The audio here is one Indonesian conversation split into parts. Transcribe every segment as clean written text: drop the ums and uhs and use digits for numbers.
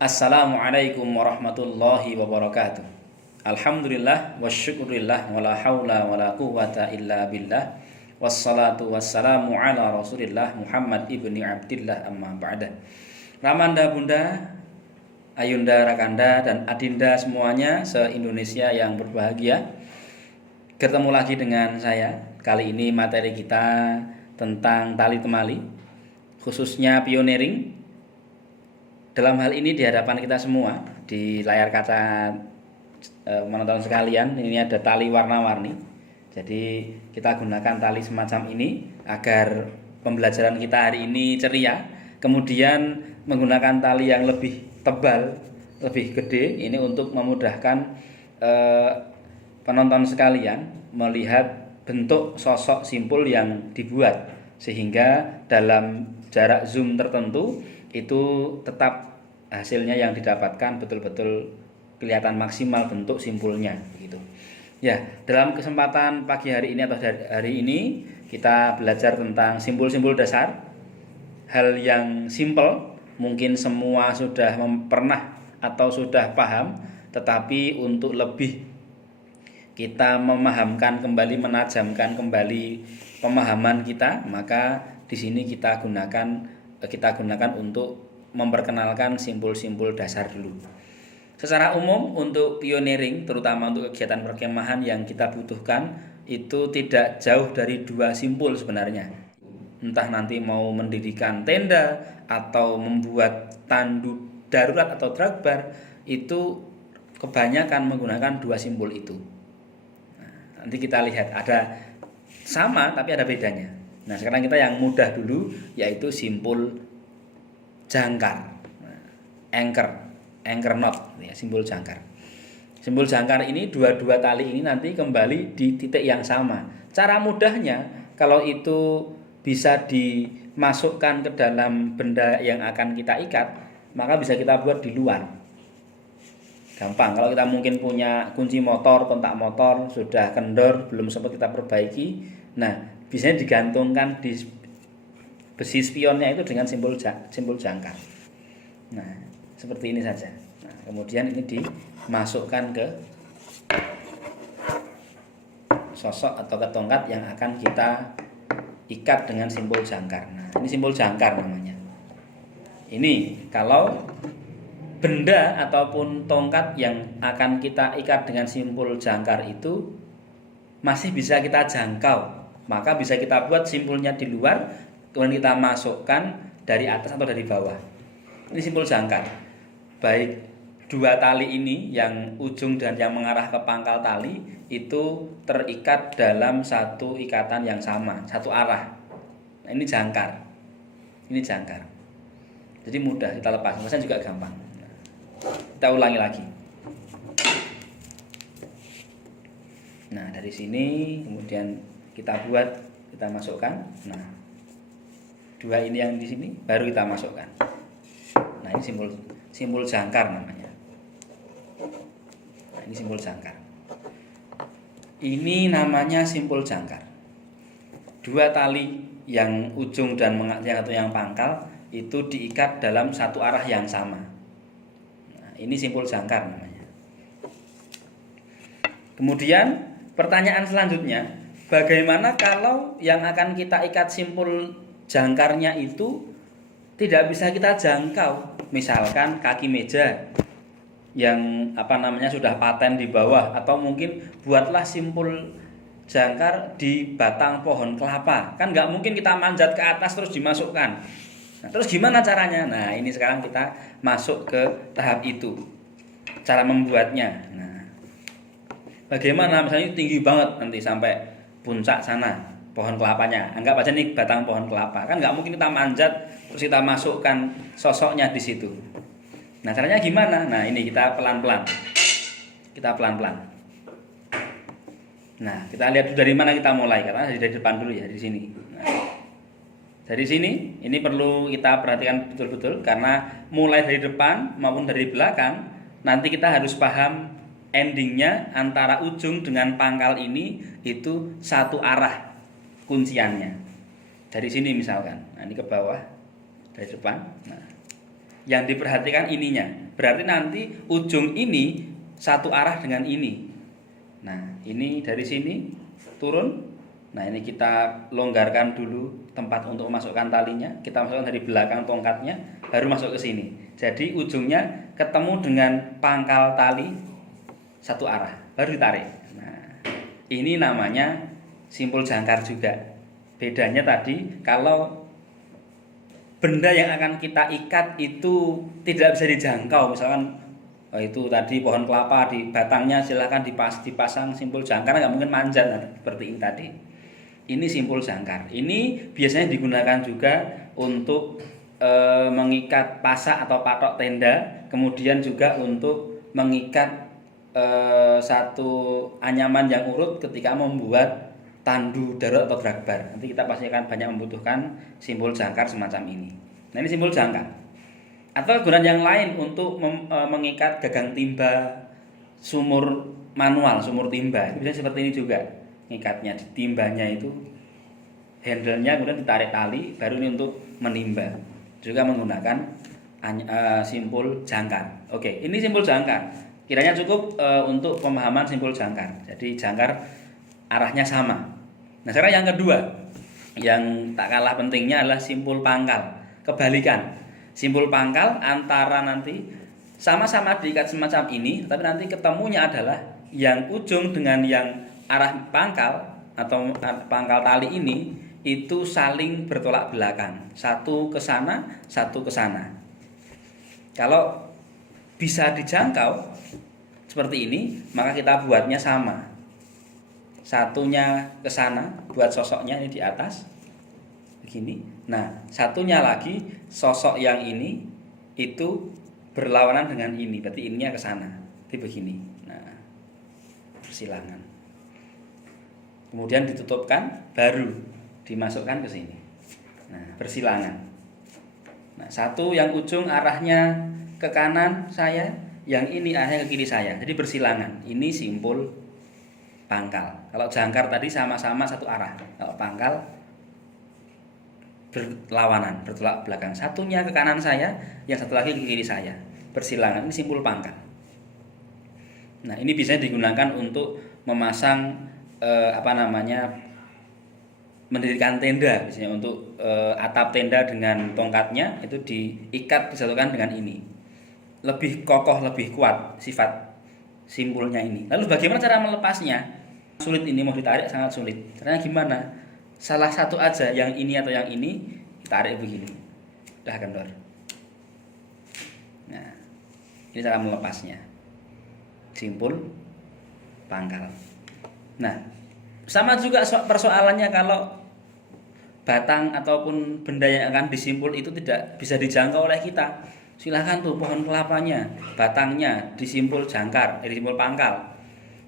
Assalamualaikum warahmatullahi wabarakatuh. Alhamdulillah wasyukurillah wala haula wala quwwata illa billah. Wassalatu wassalamu ala Rasulillah Muhammad ibni Abdillah amma ba'da. Ramanda Bunda, Ayunda Rakanda dan Adinda semuanya se-Indonesia yang berbahagia. Ketemu lagi dengan saya. Kali ini materi kita tentang tali temali, khususnya pioneering. Dalam hal ini di hadapan kita semua, di layar kaca penonton sekalian, ini ada tali warna-warni. Jadi kita gunakan tali semacam ini agar pembelajaran kita hari ini ceria. Kemudian menggunakan tali yang lebih tebal, lebih gede, ini untuk memudahkan penonton sekalian melihat bentuk sosok simpul yang dibuat, sehingga dalam jarak zoom tertentu itu tetap hasilnya yang didapatkan betul-betul kelihatan maksimal bentuk simpulnya gitu. Ya, dalam kesempatan pagi hari ini atau hari ini kita belajar tentang simpul-simpul dasar. Hal yang simpel, mungkin semua sudah pernah atau sudah paham, tetapi untuk lebih kita memahamkan kembali, menajamkan kembali pemahaman kita, maka di sini kita gunakan untuk memperkenalkan simpul-simpul dasar dulu. Secara umum untuk pioneering, terutama untuk kegiatan perkemahan yang kita butuhkan, itu tidak jauh dari dua simpul sebenarnya. Entah nanti mau mendirikan tenda atau membuat tandu darurat atau drag bar, itu kebanyakan menggunakan dua simpul itu. Nah, nanti kita lihat ada sama tapi ada bedanya. Nah, sekarang kita yang mudah dulu, yaitu simpul jangkar, anchor knot, ya, simpul jangkar. Simpul jangkar ini dua tali ini nanti kembali di titik yang sama. Cara mudahnya, kalau itu bisa dimasukkan ke dalam benda yang akan kita ikat, maka bisa kita buat di luar. Gampang. Kalau kita mungkin punya kunci motor, kontak motor sudah kendor, belum sempat kita perbaiki, nah biasanya digantungkan di besi spionnya itu dengan simpul jangkar. Nah, seperti ini saja. Nah, kemudian ini dimasukkan ke sosok atau ke tongkat yang akan kita ikat dengan simpul jangkar. Nah, ini simpul jangkar namanya. Ini kalau benda ataupun tongkat yang akan kita ikat dengan simpul jangkar itu masih bisa kita jangkau, maka bisa kita buat simpulnya di luar, kemudian kita masukkan dari atas atau dari bawah. Ini simpul jangkar. Baik dua tali ini yang ujung dan yang mengarah ke pangkal tali itu terikat dalam satu ikatan yang sama, satu arah. Nah, ini jangkar. Ini jangkar. Jadi mudah kita lepas. Lepasnya juga gampang. Nah, kita ulangi lagi. Nah, dari sini kemudian kita masukkan. Nah, dua ini yang di sini baru kita masukkan. Nah, ini simpul jangkar namanya. Nah, ini simpul jangkar. Ini namanya simpul jangkar. Dua tali yang ujung dan yang pangkal itu diikat dalam satu arah yang sama. Nah, ini simpul jangkar namanya. Kemudian pertanyaan selanjutnya, bagaimana kalau yang akan kita ikat simpul jangkarnya itu tidak bisa kita jangkau? Misalkan kaki meja yang sudah paten di bawah, atau mungkin buatlah simpul jangkar di batang pohon kelapa. Kan nggak mungkin kita manjat ke atas terus dimasukkan. Nah, terus gimana caranya? Nah, ini sekarang kita masuk ke tahap itu. Cara membuatnya. Nah, bagaimana misalnya tinggi banget nanti sampai puncak sana pohon kelapanya. Anggap aja nih batang pohon kelapa. Kan nggak mungkin kita manjat terus kita masukkan sosoknya di situ. Nah, caranya gimana? Nah, ini kita pelan-pelan. Nah, kita lihat dari mana kita mulai, karena dari depan dulu ya, di sini. Nah, dari sini ini perlu kita perhatikan betul-betul, karena mulai dari depan maupun dari belakang nanti kita harus paham endingnya antara ujung dengan pangkal ini itu satu arah kunciannya. Dari sini misalkan, nah ini ke bawah dari depan. Nah, yang diperhatikan ininya, Berarti nanti ujung ini satu arah dengan ini. Nah, ini dari sini turun. Nah, ini kita longgarkan dulu tempat untuk memasukkan talinya. Kita masukkan dari belakang tongkatnya, baru masuk ke sini. Jadi ujungnya ketemu dengan pangkal tali satu arah, baru ditarik. Nah, ini namanya simpul jangkar juga. Bedanya tadi kalau benda yang akan kita ikat itu tidak bisa dijangkau, misalkan itu tadi pohon kelapa di batangnya silahkan dipasang simpul jangkar, nggak mungkin manjat seperti ini tadi. Ini simpul jangkar. Ini biasanya digunakan juga untuk mengikat pasak atau patok tenda, kemudian juga untuk mengikat satu anyaman yang urut ketika membuat tandu darurat atau dragbar. Nanti kita pasti akan banyak membutuhkan simpul jangkar semacam ini. Nah, ini simpul jangkar. Atau kegunaan yang lain untuk mengikat gagang timba, sumur manual, sumur timba. Itu bisa seperti ini juga. Ngikatnya di timbanya itu handle-nya kemudian ditarik tali, baru ini untuk menimba. Juga menggunakan simpul jangkar. Oke, ini simpul jangkar. Kiranya cukup untuk pemahaman simpul jangkar. Jadi jangkar arahnya sama. Nah, sekarang yang kedua, yang tak kalah pentingnya adalah simpul pangkal. Kebalikan. Simpul pangkal antara nanti sama-sama diikat semacam ini, tapi nanti ketemunya adalah yang ujung dengan yang arah pangkal atau pangkal tali ini itu saling bertolak belakang, satu ke sana, satu ke sana. Kalau bisa dijangkau seperti ini, maka kita buatnya sama. Satunya ke sana, buat sosoknya ini di atas, begini. Nah, satunya lagi sosok yang ini itu berlawanan dengan ini, berarti ininya ke sana, seperti begini. Nah, bersilangan. Kemudian ditutupkan, baru dimasukkan ke sini. Nah, bersilangan. Nah, satu yang ujung arahnya ke kanan saya, yang ini arahnya ke kiri saya. Jadi bersilangan. Ini simpul pangkal. Kalau jangkar tadi sama-sama satu arah. Kalau pangkal berlawanan, bertolak belakang. Satunya ke kanan saya, yang satu lagi ke kiri saya. Bersilangan, ini simpul pangkal. Nah, ini biasanya digunakan untuk memasang mendirikan tenda, misalnya untuk atap tenda dengan tongkatnya itu diikat, disatukan dengan ini. Lebih kokoh, lebih kuat sifat simpulnya ini. Lalu bagaimana cara melepasnya? Sulit, ini mau ditarik sangat sulit. Caranya gimana? Salah satu aja, yang ini atau yang ini tarik begini, udah kendor. Nah, ini cara melepasnya, simpul pangkal. Nah, sama juga persoalannya kalau batang ataupun benda yang akan disimpul itu tidak bisa dijangkau oleh kita. Silahkan tuh pohon kelapanya, batangnya disimpul jangkar, disimpul pangkal.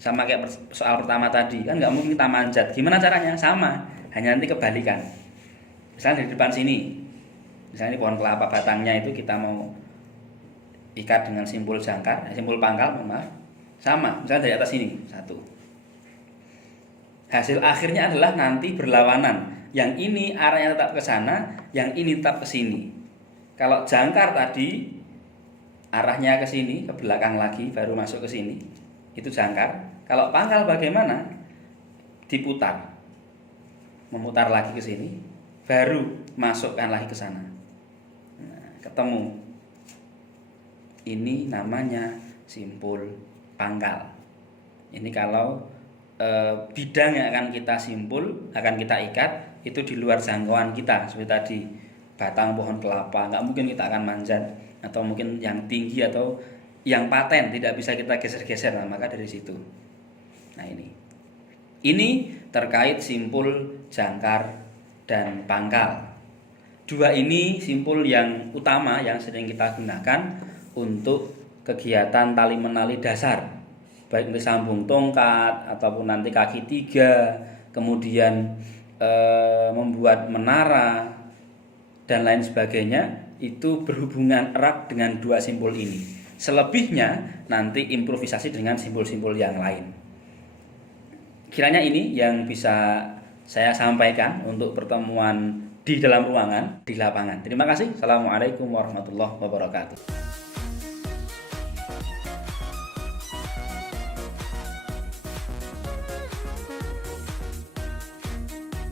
Sama kayak soal pertama tadi, kan nggak mungkin kita manjat. Gimana caranya? Sama. Hanya nanti kebalikan. Misalnya di depan sini, misalnya ini pohon kelapa, batangnya itu kita mau ikat dengan simpul jangkar, simpul pangkal, maaf. Sama, misalnya dari atas ini, satu. Hasil akhirnya adalah nanti berlawanan. Yang ini arahnya tetap ke sana, yang ini tetap ke sini. Kalau jangkar tadi arahnya ke sini, ke belakang lagi, baru masuk ke sini, itu jangkar. Kalau pangkal bagaimana? Diputar. Memutar lagi ke sini, baru masukkan lagi ke sana. Nah, ketemu. Ini namanya simpul pangkal. Ini kalau bidang yang akan kita simpul, akan kita ikat, itu di luar jangkauan kita. Seperti tadi, batang pohon kelapa, nggak mungkin kita akan manjat. Atau mungkin yang tinggi atau yang paten, tidak bisa kita geser-geser. Nah, maka dari situ. Nah, ini terkait simpul jangkar dan pangkal. Dua ini simpul yang utama yang sering kita gunakan untuk kegiatan tali menali dasar, baik untuk sambung tongkat ataupun nanti kaki tiga, kemudian membuat menara dan lain sebagainya. Itu berhubungan erat dengan dua simpul ini. Selebihnya nanti improvisasi dengan simpul-simpul yang lain. Kiranya ini yang bisa saya sampaikan untuk pertemuan di dalam ruangan, di lapangan. Terima kasih. Assalamualaikum warahmatullahi wabarakatuh.